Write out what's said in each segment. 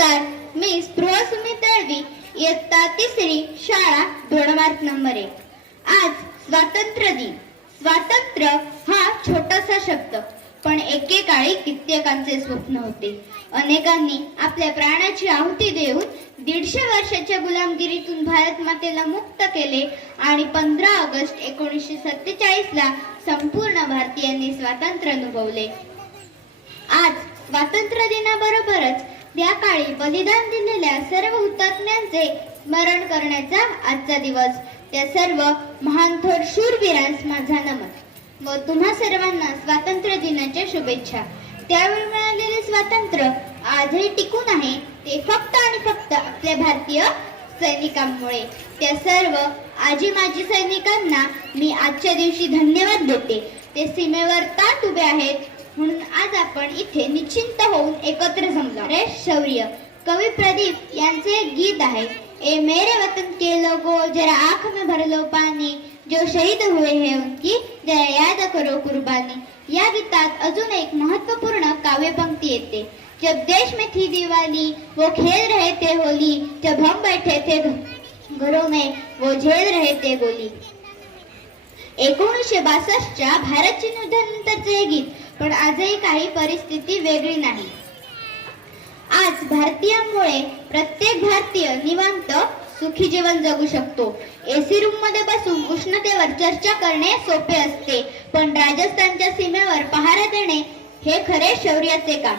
नमस्कार मी स्पृह सुमित दळवी इयत्ता तिसरी शाळा दोन नंबर एक. आज स्वातंत्र्य दिन. स्वातंत्र्य हा छोटासा शब्द पण एकेकाळी कित्येकांचे स्वप्न होते. अनेकांनी आपल्या प्राणाची आहुती देऊन दीडशे वर्षाच्या गुलामगिरीतून भारत मातेला मुक्त केले आणि पंधरा ऑगस्ट एकोणीसशे सत्तेचाळीसला संपूर्ण भारतीयांनी स्वातंत्र्य अनुभवले. आज स्वातंत्र्य दिनाबरोबरच त्या काळी बलिदान दिलेल्या सर्व हुतात्म्यांचे स्मरण करण्याचा आजचा दिवस. त्या सर्व महान थोर शूरवीरास माझा नमन. व तुम्हा सर्वांना स्वातंत्र्य दिनाच्या शुभेच्छा. त्यावेळी मिळालेले स्वातंत्र्य आजही टिकून आहे. ते फक्त आणि फक्त आपल्या भारतीय सैनिकांमुळे. त्या सर्व आजी माजी सैनिकांना मी आजच्या दिवशी धन्यवाद देते. ते सीमेवर तात उभे आहेत. म्हणून आज आपण इथे निश्चिंत होऊन एकत्र जमलो. रे शौर्य. कवी प्रदीप यांचे एक गीत आहे. ए मेरे वतन के लोगो जरा आंख में भर लो पानी. जो शहीद हुए हैं उनकी जरा याद करो कुर्बानी. या गीतात अजून एक महत्त्वपूर्ण काव्य पंक्ती येते. जब देश में थी दिवाली वो खेल रहे थे होली. जब हम बैठे थे घरों में वो झेल रहे थे गोली. एकोणीसशे बासष्टच्या भारत चीन युद्धानंतरचे हे गीत. पण आजही काही परिस्थिती वेगळी नाही. आज भारतीयांमुळे प्रत्येक भारतीय निवांत सुखी जीवन जगू शकतो. एसी रूममध्ये बसून उष्णतेवर चर्चा करणे सोपे असते पण राजस्थानच्या सीमेवर पहारा देणे हे खरे शौर्याचे काम.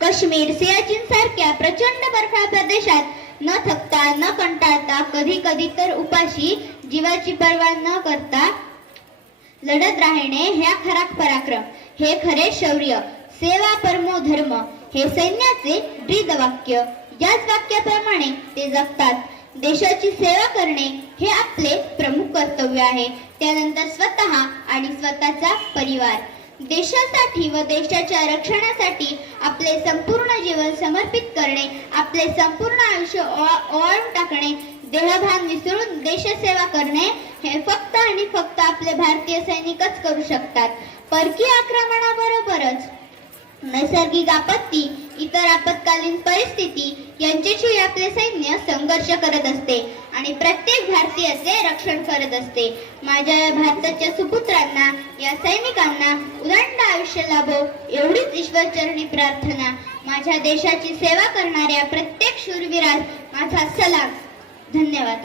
काश्मीर सियाचीन सारख्या प्रचंड बर्फाळ प्रदेशात न थकता न कंटाळता कधी कधी तर उपाशी जीवाची पर्वा न करता लढत राहणे ह्या खरा पराक्रम. हे खरे शौर्य सेवा परमो धर्म. हे सैन्याचे ब्रीद वाक्य याच वाक्याप्रमाणे ते जगतात. देशाची सेवा करणे हे आपले प्रमुख कर्तव्य आहे. त्यानंतर स्वतः आणि स्वतःचा परिवार. देशासाठी व देशाच्या रक्षणासाठी आपले संपूर्ण जीवन समर्पित करणे आपले संपूर्ण आयुष्य ओवा- ओवाळून टाकणे देहभान विसरून देशसेवा करणे हे फक्त आणि फक्त आपले भारतीय सैनिकच करू शकतात. परकीय आक्रमणाबरोबरच नैसर्गिक आपत्ती इतर आपत्कालीन परिस्थिती यांच्याशी आपले सैन्य संघर्ष करत असते आणि प्रत्येक भारतीयाचे रक्षण करत असते. माझ्या या भारताच्या सुपुत्रांना या सैनिकांना उदंड आयुष्य लाभो एवढीच ईश्वरचरणी प्रार्थना. माझ्या देशाची सेवा करणाऱ्या प्रत्येक शूरवीरास माझा सलाम. धन्यवाद.